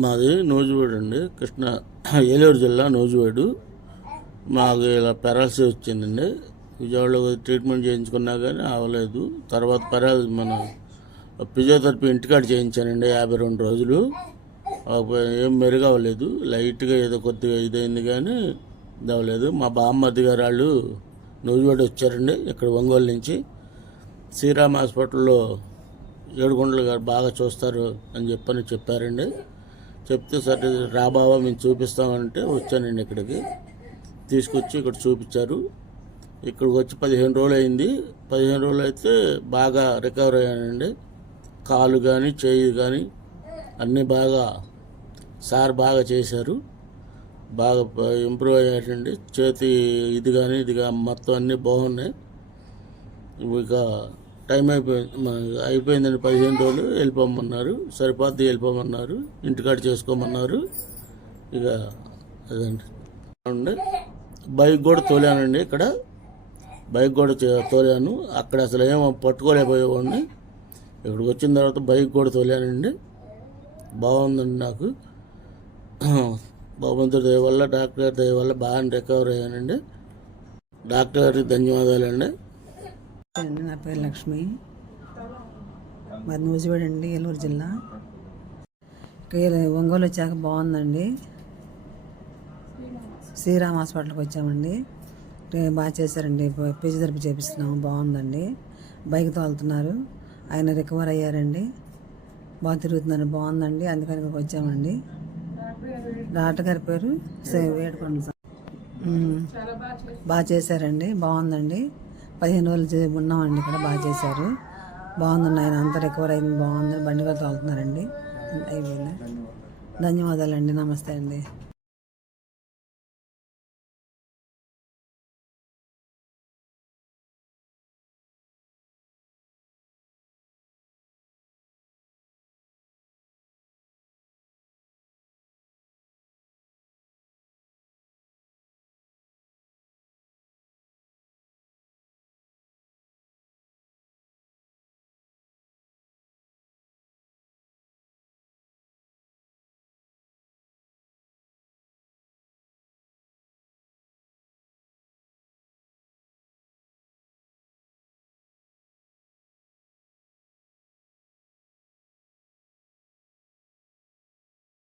మాది నూజివీడు అండి, కృష్ణ ఏలూరు జిల్లా నూజివీడు. మాకు ఇలా పెరాలసిస్ వచ్చిందండి. విజయవాడలో ట్రీట్మెంట్ చేయించుకున్నా కానీ అవ్వలేదు. తర్వాత మన ఫిజియోథెరపీ ఇంటికాడ చేయించానండి 52 రోజులు. ఏం మెరుగు అవ్వలేదు. లైట్గా ఏదో కొద్దిగా ఇదైంది కానీ ఇది అవ్వలేదు. మా బామ్మర్ది గారు వాళ్ళు నూజివీడు వచ్చారండి, ఇక్కడ ఒంగోలు నుంచి. శ్రీరామ్ హాస్పిటల్లో ఏడుకొండలు గారు బాగా చూస్తారు అని చెప్పారండి. చెప్తే సరే రాబావా మేము చూపిస్తామంటే వచ్చానండి. ఇక్కడికి తీసుకొచ్చి ఇక్కడ చూపించారు. ఇక్కడికి వచ్చి 15 రోజులు అయింది. 15 రోజులు అయితే బాగా రికవర్ అయ్యానండి. కాలు కానీ చేయి కానీ అన్నీ సార్ బాగా చేశారు. బాగా ఇంప్రూవ్ అయ్యారండి. చేతి ఇది కానీ మొత్తం అన్నీ బాగున్నాయి. ఇక టైం అయిపోయిందండి. 15 రోజులు వెళ్ళిపోమన్నారు. సరిపోద్ది వెళ్ళిపోమన్నారు, ఇంటికాడ చేసుకోమన్నారు. ఇక అదండి. బైక్ కూడా తోలానండి. ఇక్కడ బైక్ కూడా తోలాను. అక్కడ అసలు ఏమో పట్టుకోలేకపోయేవాడిని. ఇక్కడికి వచ్చిన తర్వాత బైక్ కూడా తోలానండి. బాగుందండి. నాకు భగవంతుడి దయ వల్ల, డాక్టర్ గారి దయ వల్ల బాగా రికవర్ అయ్యానండి. డాక్టర్ గారికి ధన్యవాదాలండి. నా పేరు లక్ష్మి, మరి నూజివీడు అండి, ఏలూరు జిల్లా. ఒంగోలు వచ్చాక బాగుందండి. శ్రీరామ్ హాస్పిటల్కి వచ్చామండి. బాగా చేశారండి. ఫిజియోథెరపీ చేపిస్తున్నాము, బాగుందండి. బైక్ తోలుతున్నారు, ఆయన రికవర్ అయ్యారండి. బాగా తిరుగుతున్నారు, బాగుందండి. అందుకని ఇక్కడికి వచ్చామండి. డాక్టర్ గారి పేరు వేడుకొండల. బాగా చేశారండి, బాగుందండి. 15 రోజులు ఉన్నామండి ఇక్కడ. బాగా చేశారు, బాగుందండి. ఆయన అంతా రికవర్ అయింది, బాగుందని బండి కూడా తోలుతున్నారండి. అయిపోయింది. ధన్యవాదాలండి. నమస్తే అండి.